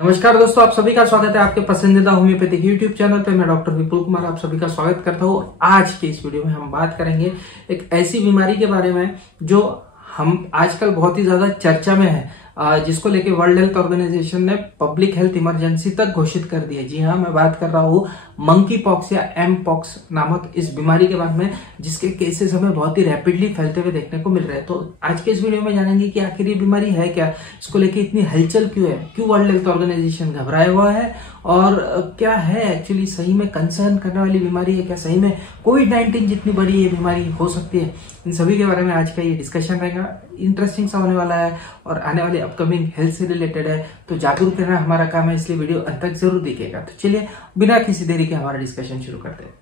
नमस्कार दोस्तों, आप सभी का स्वागत है आपके पसंदीदा होम्योपैथिक यूट्यूब चैनल पे। मैं डॉक्टर विपुल कुमार आप सभी का स्वागत करता हूँ। आज के इस वीडियो में हम बात करेंगे एक ऐसी बीमारी के बारे में जो हम आजकल बहुत ही ज्यादा चर्चा में है, जिसको लेके वर्ल्ड हेल्थ ऑर्गेनाइजेशन ने पब्लिक हेल्थ इमरजेंसी तक घोषित कर दी है। जी हाँ, मैं बात कर रहा हूँ मंकी पॉक्स या एम पॉक्स नामक इस बीमारी के बारे में, जिसके केसेस हमें बहुत ही रैपिडली फैलते हुए देखने को मिल रहे हैं। तो आज के इस वीडियो में जानेंगे कि आखिर ये बीमारी है क्या, इसको लेके इतनी हलचल क्यों है, क्यों वर्ल्ड हेल्थ ऑर्गेनाइजेशन घबराया हुआ है और क्या है एक्चुअली सही में कंसर्न करने वाली बीमारी है, क्या सही में कोविड-19 जितनी बड़ी ये बीमारी हो सकती है। इन सभी के बारे में आज का ये डिस्कशन रहेगा। इंटरेस्टिंग सा होने वाला है और आने वाली अपकमिंग हेल्थ से रिलेटेड है, तो जागरूक रहना हमारा काम है, इसलिए वीडियो अंत तक जरूर देखिएगा। तो चलिए बिना किसी देरी के हमारा डिस्कशन शुरू करते हैं।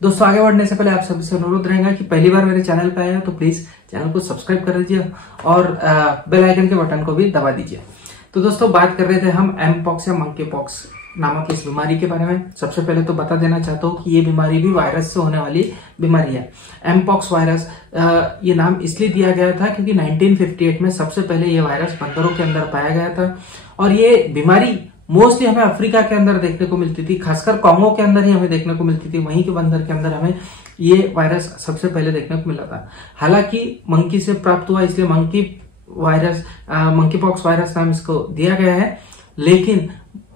दोस्तों, आगे बढ़ने से पहले आप सभी से अनुरोध रहेगा कि पहली बार मेरे चैनल पे आए हो तो प्लीज चैनल को सब्सक्राइब कर दीजिए और बेल आइकन के बटन को भी दबा दीजिए। तो दोस्तों, बात कर रहे थे हम एम पॉक्स या मंकी पॉक्स नामक इस बीमारी के बारे में। सबसे पहले तो बता देना चाहता हूँ कि ये बीमारी भी वायरस से होने वाली बीमारी है। एम पॉक्स वायरस ये नाम इसलिए दिया गया था क्योंकि 1958 में सबसे पहले ये वायरस बंदरों के अंदर पाया गया था और ये बीमारी मोस्टली हमें अफ्रीका के अंदर देखने को मिलती थी, खासकर कॉन्गो के अंदर ही हमें देखने को मिलती थी। वहीं के बंदर के अंदर हमें ये वायरस सबसे पहले देखने को मिला था। हालांकि मंकी से प्राप्त हुआ, इसलिए मंकी पॉक्स वायरस नाम इसको दिया गया है, लेकिन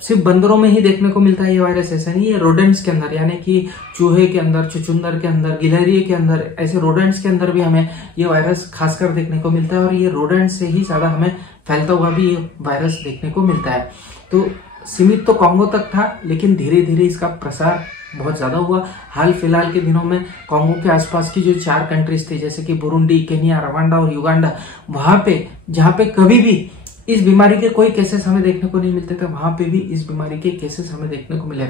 सिर्फ बंदरों में ही देखने को मिलता है ये वायरस। ऐसा नहीं है, रोडेंट्स के अंदर यानी कि चूहे के अंदर, चुचुंदर के अंदर, गिलहरी के अंदर, ऐसे रोडेंट्स के अंदर भी हमें ये वायरस खासकर देखने को मिलता है और ये रोडेंट्स से ही ज्यादा हमें फैलता हुआ भी ये वायरस देखने को मिलता है। तो सीमित तो कॉन्गो तक था, लेकिन धीरे धीरे इसका प्रसार बहुत ज्यादा हुआ। हाल फिलहाल के दिनों में कॉन्गो के आसपास की जो 4 कंट्रीज थी, जैसे कि बुरुंडी, केनिया, रवांडा और युगांडा, वहां पे जहां पे कभी भी इस बीमारी के कोई केसेस हमें देखने को नहीं मिलते थे, वहां पे भी इस बीमारी के केसेस हमें देखने को मिले।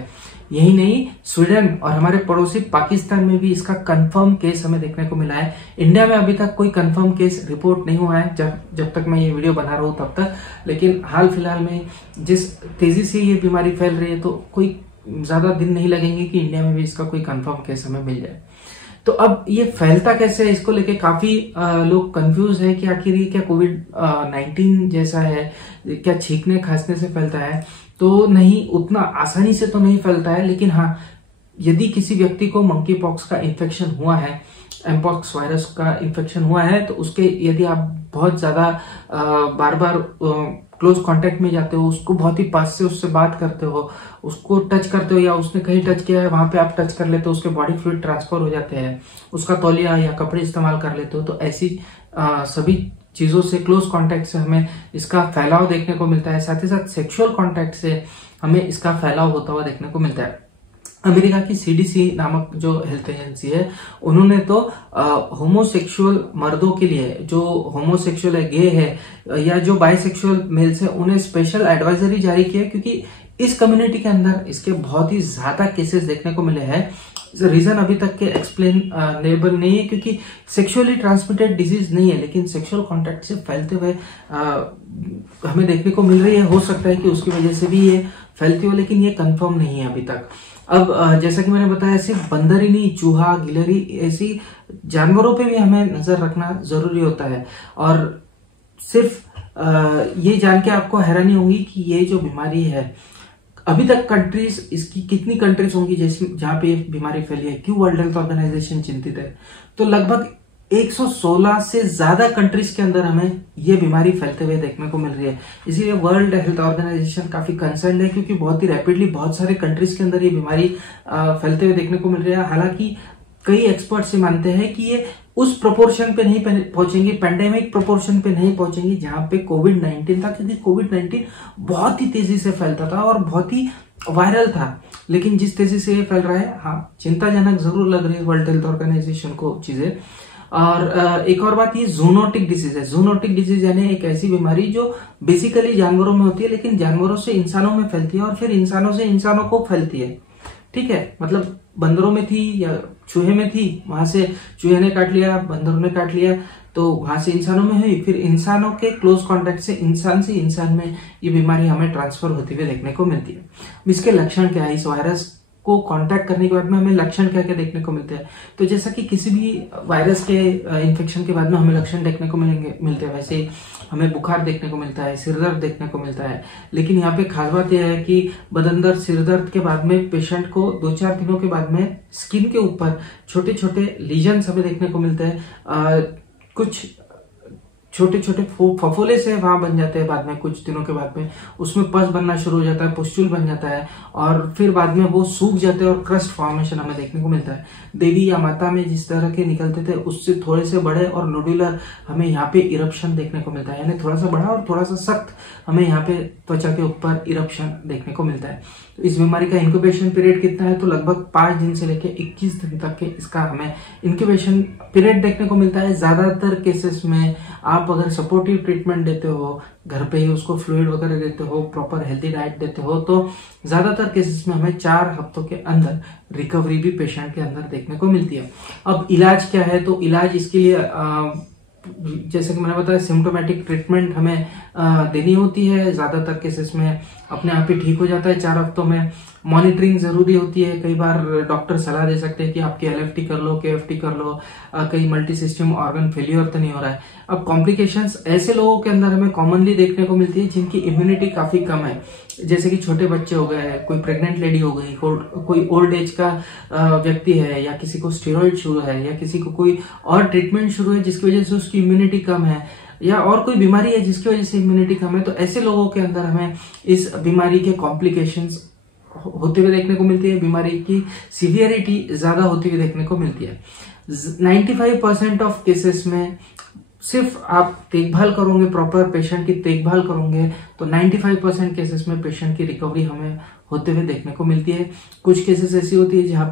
यही नहीं, स्वीडन और हमारे पड़ोसी पाकिस्तान में भी इसका कंफर्म केस हमें देखने को मिला है। इंडिया में अभी तक कोई कंफर्म केस रिपोर्ट नहीं हुआ है जब तक मैं ये वीडियो बना रहा हूं तब तक, लेकिन हाल फिलहाल में जिस तेजी से ये बीमारी फैल रही है तो कोई ज्यादा दिन नहीं लगेंगे कि इंडिया में भी इसका कोई कंफर्म केस हमें मिल जाए। तो अब ये फैलता कैसे है, इसको लेके काफी लोग कंफ्यूज है कि आखिर ये क्या कोविड-19 जैसा है, क्या छींकने खांसने से फैलता है। तो नहीं, उतना आसानी से तो नहीं फैलता है, लेकिन हाँ, यदि किसी व्यक्ति को मंकी पॉक्स का इन्फेक्शन हुआ है, एम पॉक्स वायरस का इन्फेक्शन हुआ है, तो उसके यदि आप बहुत ज्यादा बार बार क्लोज कांटेक्ट में जाते हो, उसको बहुत ही पास से उससे बात करते हो, उसको टच करते हो या उसने कहीं टच किया है वहां पे आप टच कर लेते हो, उसके बॉडी फ्लूइड ट्रांसफर हो जाते हैं, उसका तौलिया या कपड़े इस्तेमाल कर लेते हो, तो ऐसी सभी चीजों से, क्लोज कांटेक्ट से हमें इसका फैलाव देखने को मिलता है। साथ ही साथ सेक्सुअल कांटेक्ट से हमें इसका फैलाव होता हुआ देखने को मिलता है। अमेरिका की CDC नामक जो हेल्थ एजेंसी है, उन्होंने तो होमोसेक्सुअल मर्दों के लिए, जो होमोसेक्सुअल है, गे है या जो बाइसेक्सुअल मेल्स है, उन्हें स्पेशल एडवाइजरी जारी की है क्योंकि इस कम्युनिटी के अंदर इसके बहुत ही ज्यादा केसेस देखने को मिले हैं। रीजन अभी तक के एक्सप्लेनेबल नहीं है क्योंकि सेक्सुअली ट्रांसमिटेड डिजीज नहीं है, लेकिन सेक्सुअल कॉन्टैक्ट से फैलते हुए हमें देखने को मिल रही है। हो सकता है कि उसकी वजह से भी ये फैलती हो, लेकिन ये कंफर्म नहीं है अभी तक। अब जैसा कि मैंने बताया, सिर्फ बंदर ही नहीं, चूहा, गिलहरी, ऐसी जानवरों पे भी हमें नजर रखना जरूरी होता है। और सिर्फ ये जान के आपको हैरानी होगी कि ये जो बीमारी है, अभी तक कंट्रीज, इसकी कितनी कंट्रीज होंगी जहां पे ये बीमारी फैली है, क्यों वर्ल्ड हेल्थ ऑर्गेनाइजेशन चिंतित है, तो लगभग 116 से ज्यादा कंट्रीज के अंदर हमें ये बीमारी फैलते हुए देखने को मिल रही है। इसीलिए वर्ल्ड हेल्थ ऑर्गेनाइजेशन काफी कंसर्न है क्योंकि बहुत ही रैपिडली बहुत सारे कंट्रीज के अंदर ये बीमारी फैलते हुए देखने को मिल रही है। हालांकि कई एक्सपर्ट्स ये मानते हैं कि ये उस प्रोपोर्शन पे नहीं पहुंचेंगी, पेंडेमिक प्रोपोर्शन पे नहीं पहुंचेंगी जहां पे कोविड-19 था, क्योंकि कोविड-19 बहुत ही तेजी से फैलता था और बहुत ही वायरल था। लेकिन जिस तेजी से ये फैल रहा है, हाँ, चिंताजनक जरूर लग रही है वर्ल्ड हेल्थ ऑर्गेनाइजेशन को चीजें। और एक और बात, ये जूनोटिक डिजीज है। जूनोटिक डिजीज यानी एक ऐसी बीमारी जो बेसिकली जानवरों में होती है, लेकिन जानवरों से इंसानों में फैलती है और फिर इंसानों से इंसानों को फैलती है। ठीक है, मतलब बंदरों में थी या चूहे में थी, वहां से चूहे ने काट लिया, बंदरों ने काट लिया, तो वहां से इंसानों में हुई, फिर इंसानों के क्लोज कांटेक्ट से इंसान में ये बीमारी हमें ट्रांसफर होती हुई देखने को मिलती है। इसके लक्षण क्या है, इस वायरस को कांटेक्ट करने के बाद में हमें लक्षण क्या क्या देखने को मिलते हैं। तो जैसा कि किसी भी वायरस के इन्फेक्शन के बाद में हमें लक्षण देखने को मिलते हैं, वैसे हमें बुखार देखने को मिलता है, सिर दर्द देखने को मिलता है। लेकिन यहाँ पे खास बात यह है कि बदन दर्द, सिर दर्द के बाद में पेशेंट को 2-4 दिनों के बाद में स्किन के ऊपर छोटे छोटे लीजन्स हमें देखने को मिलते हैं। कुछ छोटे छोटे फफोले से वहां बन जाते हैं बाद में, कुछ दिनों के बाद में उसमें पस बनना शुरू हो जाता है, पुस्टुल बन जाता है और फिर बाद में वो सूख जाते हैं और क्रस्ट फॉर्मेशन हमें देखने को मिलता है। देवी या माता में जिस तरह के निकलते थे उससे थोड़े से बड़े और नोडुलर हमें यहाँ पे इरप्शन देखने को मिलता है, यानी थोड़ा सा बड़ा और थोड़ा सा सख्त हमें यहाँ पे त्वचा के ऊपर इरप्शन देखने को मिलता है। तो इस बीमारी का इंक्यूबेशन पीरियड कितना है, तो लगभग 5 दिन से लेकर 21 दिन तक के इसका हमें इंक्यूबेशन पीरियड देखने को मिलता है। ज्यादातर केसेस में आप अगर सपोर्टिव ट्रीटमेंट देते हो, घर पे ही उसको फ्लूइड वगैरह देते हो, प्रॉपर हेल्दी डाइट देते हो, तो ज्यादातर केसेस में हमें 4 हफ्तों के अंदर रिकवरी भी पेशेंट के अंदर देखने को मिलती है। अब इलाज क्या है, तो इलाज इसके लिए जैसे कि मैंने बताया सिम्टोमेटिक ट्रीटमेंट हमें देनी होती है। ज्यादातर केसेस में अपने आप ही ठीक हो जाता है 4 हफ्तों में। मॉनिटरिंग जरूरी होती है, कई बार डॉक्टर सलाह दे सकते हैं कि आपकी LFT कर लो, KFT कर लो, कहीं मल्टी सिस्टम ऑर्गन फेलियर तो नहीं हो रहा है। अब कॉम्प्लिकेशंस ऐसे लोगों के अंदर हमें कॉमनली देखने को मिलती है जिनकी इम्यूनिटी काफी कम है, जैसे कि छोटे बच्चे हो गए, कोई प्रेग्नेंट लेडी हो गई, कोई ओल्ड एज का व्यक्ति है, या किसी को स्टेरॉइड शुरू है, या किसी को कोई और ट्रीटमेंट शुरू है जिसकी वजह से उसकी इम्यूनिटी कम है, या और कोई बीमारी है जिसकी वजह से इम्यूनिटी कम है। तो ऐसे लोगों के अंदर हमें इस बीमारी के कॉम्प्लिकेशंस होते हुए देखने को मिलती है, बीमारी की सीवियरिटी ज्यादा होती हुई देखने को मिलती है। 95% ऑफ केसेस में सिर्फ आप देखभाल करोगे, प्रॉपर पेशेंट की देखभाल करोगे, तो 95% केसेस में पेशेंट की रिकवरी हमें होते हुए देखने को मिलती है। कुछ केसेस ऐसी होती है जहाँ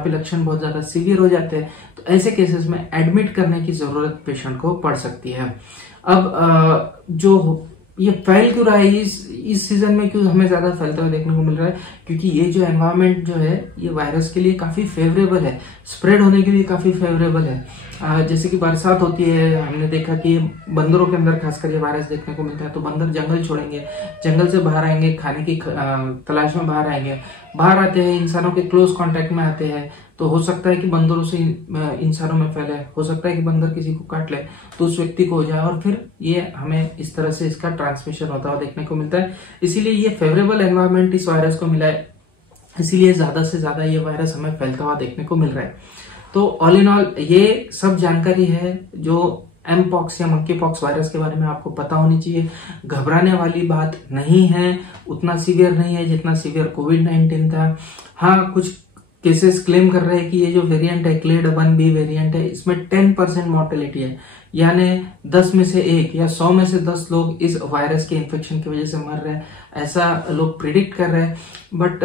पे लक्षण बहुत ज्यादा सीवियर हो जाते हैं, तो ऐसे केसेस में एडमिट करने की जरूरत पेशेंट को पड़ सकती है। अब जो ये फैल क्यों रहा है, इस सीजन में क्यों हमें ज्यादा फैलता हुआ देखने को मिल रहा है, क्योंकि ये जो एनवायरनमेंट जो है ये वायरस के लिए काफी फेवरेबल है, स्प्रेड होने के लिए काफी फेवरेबल है। जैसे कि बरसात होती है, हमने देखा कि बंदरों के अंदर खासकर ये वायरस देखने को मिलता है, तो बंदर जंगल छोड़ेंगे, जंगल से बाहर आएंगे, खाने की तलाश में बाहर आएंगे, बाहर आते हैं, इंसानों के क्लोज कांटेक्ट में आते हैं, तो हो सकता है कि बंदरों से इंसानों में फैले, हो सकता है कि बंदर किसी को काट ले तो उस व्यक्ति को हो जाए, और फिर ये हमें इस तरह से इसका ट्रांसमिशन होता हुआ देखने को मिलता है। इसीलिए ये फेवरेबल एनवायरनमेंट इस वायरस को मिला है, इसीलिए ज्यादा से ज्यादा ये वायरस हमें फैलता हुआ देखने को मिल रहा है। तो ऑल इन ऑल ये सब जानकारी है जो एमपॉक्स या मंकी पॉक्स वायरस के बारे में आपको पता होनी चाहिए। घबराने वाली बात नहीं है, उतना सीवियर नहीं है जितना सीवियर कोविड-19 था। हाँ, कुछ केसेस क्लेम कर रहे हैं कि ये जो वेरिएंट है क्लेड 1B वेरिएंट है, इसमें 10% मॉर्टेलिटी है, यानी 10 में से 1 या 100 में से 10 लोग इस वायरस के इन्फेक्शन की वजह से मर रहे हैं, ऐसा लोग प्रिडिक्ट कर रहे हैं। बट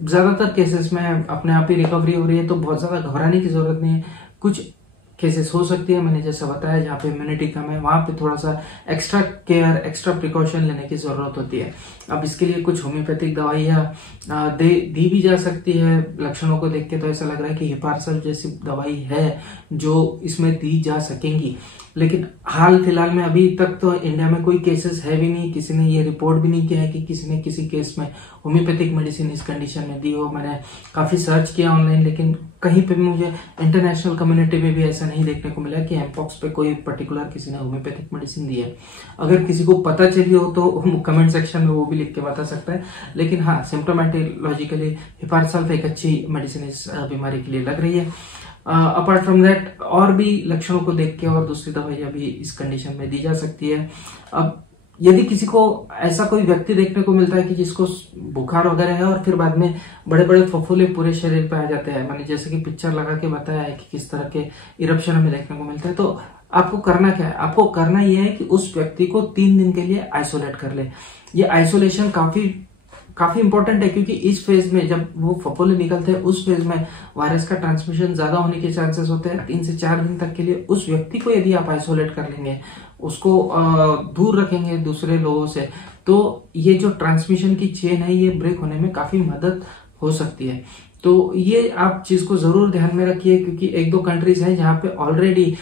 ज्यादातर केसेस में अपने आप ही रिकवरी हो रही है, तो बहुत ज्यादा घबराने की जरूरत नहीं है। कुछ केसेस हो सकती है, मैंने जैसा बताया, जहाँ पे इम्यूनिटी कम है, वहां पे थोड़ा सा एक्स्ट्रा केयर, एक्स्ट्रा प्रिकॉशन लेने की जरूरत होती है। अब इसके लिए कुछ होम्योपैथिक दवाइयाँ दी भी जा सकती है। लक्षणों को देख के तो ऐसा लग रहा है कि हिपारसल जैसी दवाई है जो इसमें दी जा सकेंगी, लेकिन हाल फिलहाल में अभी तक तो इंडिया में कोई केसेस है भी नहीं, किसी ने ये रिपोर्ट भी नहीं किया है कि किसी ने किसी केस में होम्योपैथिक मेडिसिन इस कंडीशन में दी हो। मैंने काफी सर्च किया ऑनलाइन, लेकिन कहीं पे भी मुझे इंटरनेशनल कम्युनिटी में भी ऐसा नहीं देखने को मिला कि एमपॉक्स पे कोई पर्टिकुलर किसी ने होम्योपैथिक मेडिसिन दी है। अगर किसी को पता चली हो तो कमेंट सेक्शन में वो भी लिख के बता सकता है। लेकिन हाँ, सिम्टोमेटोलॉजिकली हिपारसल एक अच्छी मेडिसिन इस बीमारी के लिए लग रही है। अपार्ट फ्रॉम दैट और भी लक्षणों को देख के और दूसरी दवाइयां भी इस कंडीशन में दी जा सकती है। अब यदि किसी को ऐसा कोई व्यक्ति देखने को मिलता है कि जिसको बुखार वगैरह है और फिर बाद में बड़े बड़े फफूले पूरे शरीर पे आ जाते हैं, मैंने जैसे कि पिक्चर लगा के बताया है कि किस तरह के इरप्शन हमें देखने को मिलता है, तो आपको करना क्या है? आपको करना यह है कि उस व्यक्ति को 3 दिन के लिए आइसोलेट कर ले। ये आइसोलेशन काफी इंपॉर्टेंट है, क्योंकि इस फेज में जब वो फफूले निकलते हैं उस फेज में वायरस का ट्रांसमिशन ज्यादा होने के चांसेस होते हैं। 3 से 4 दिन तक के लिए उस व्यक्ति को यदि आप आइसोलेट कर लेंगे, उसको दूर रखेंगे दूसरे लोगों से, तो ये जो ट्रांसमिशन की चेन है ये ब्रेक होने में काफी मदद हो सकती है। तो ये आप चीज को जरूर ध्यान में रखिए, क्योंकि 1-2 कंट्रीज हैं जहां पे ऑलरेडी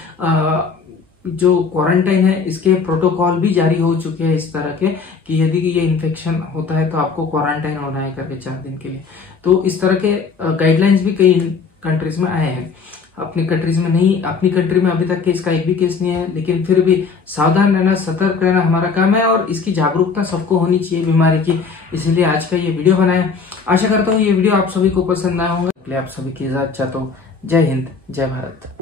जो क्वारंटाइन है इसके प्रोटोकॉल भी जारी हो चुके हैं इस तरह के कि यदि ये इन्फेक्शन होता है तो आपको क्वारंटाइन होना है करके 4 दिन के लिए। तो इस तरह के गाइडलाइंस भी कई कंट्रीज में आए हैं। अपनी कंट्रीज में नहीं, अपनी कंट्री में अभी तक केस का एक भी केस नहीं है, लेकिन फिर भी सावधान रहना, सतर्क रहना हमारा काम है और इसकी जागरूकता सबको होनी चाहिए बीमारी की। इसीलिए आज का ये वीडियो बनाया। आशा करता हूँ ये वीडियो आप सभी को पसंद आया होगा। आप सभी की इजाजत चाहता हूँ। जय हिंद, जय भारत।